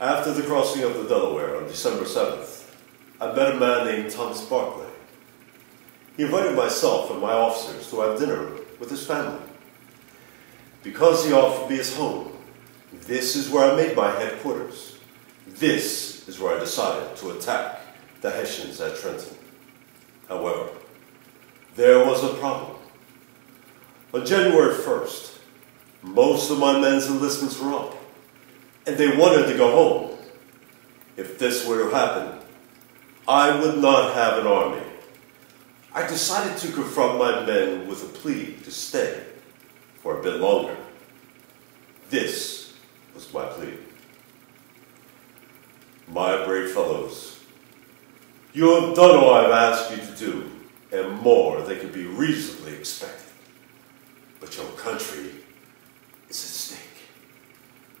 After the crossing of the Delaware on December 7th, I met a man named Thomas Barclay. He invited myself and my officers to have dinner with his family. Because he offered me his home, this is where I made my headquarters. This is where I decided to attack the Hessians at Trenton. However, there was a problem. On January 1st, most of my men's enlistments were up, and they wanted to go home. If this were to happen, I would not have an army. I decided to confront my men with a plea to stay for a bit longer. This was my plea. My brave fellows, you have done all I've asked you to do, and more than could be reasonably expected. But your country is at stake.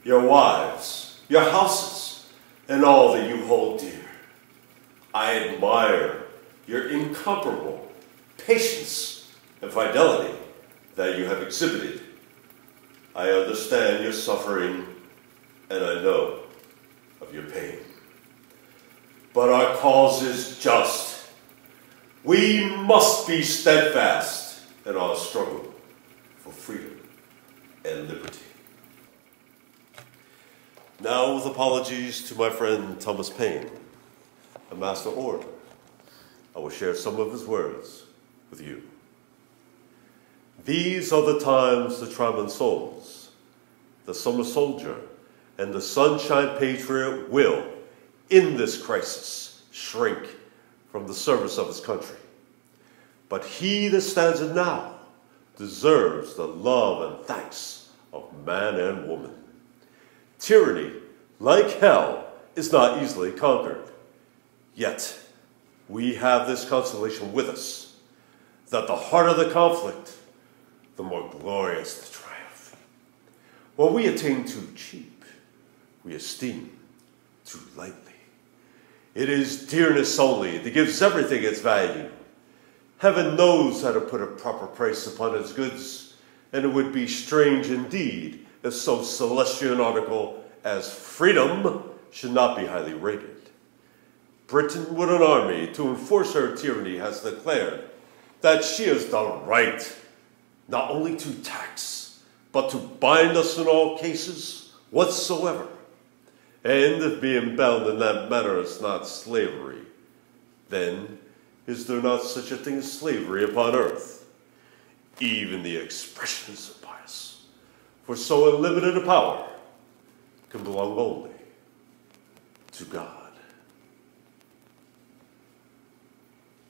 Your wives, your houses, and all that you hold dear. I admire your incomparable patience and fidelity that you have exhibited. I understand your suffering, and I know of your pain. But our cause is just. We must be steadfast in our struggle for freedom and liberty. Now, with apologies to my friend Thomas Paine, a master orator, I will share some of his words with you. These are the times the Tremont souls, the summer soldier, and the sunshine patriot will, in this crisis, shrink from the service of his country. But he that stands it now deserves the love and thanks of man and woman. Tyranny, like hell, is not easily conquered. Yet, we have this consolation with us, that the harder the conflict, the more glorious the triumph. What we attain too cheap, we esteem too lightly. It is dearness only that gives everything its value. Heaven knows how to put a proper price upon its goods, and it would be strange indeed if so celestial an article as freedom should not be highly rated. Britain with an army to enforce her tyranny has declared that she has the right not only to tax, but to bind us in all cases whatsoever. And if being bound in that manner is not slavery, then is there not such a thing as slavery upon earth? Even the expression is impious, for so unlimited a power can belong only to God.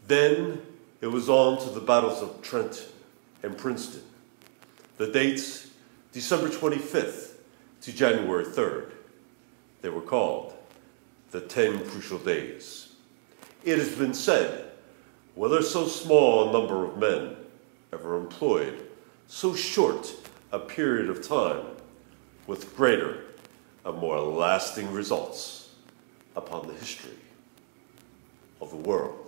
Then it was on to the battles of Trenton and Princeton. The dates, December 25th to January 3rd. They were called the 10 Crucial Days. It has been said, whether so small a number of men ever employed so short a period of time with greater and more lasting results upon the history of the world.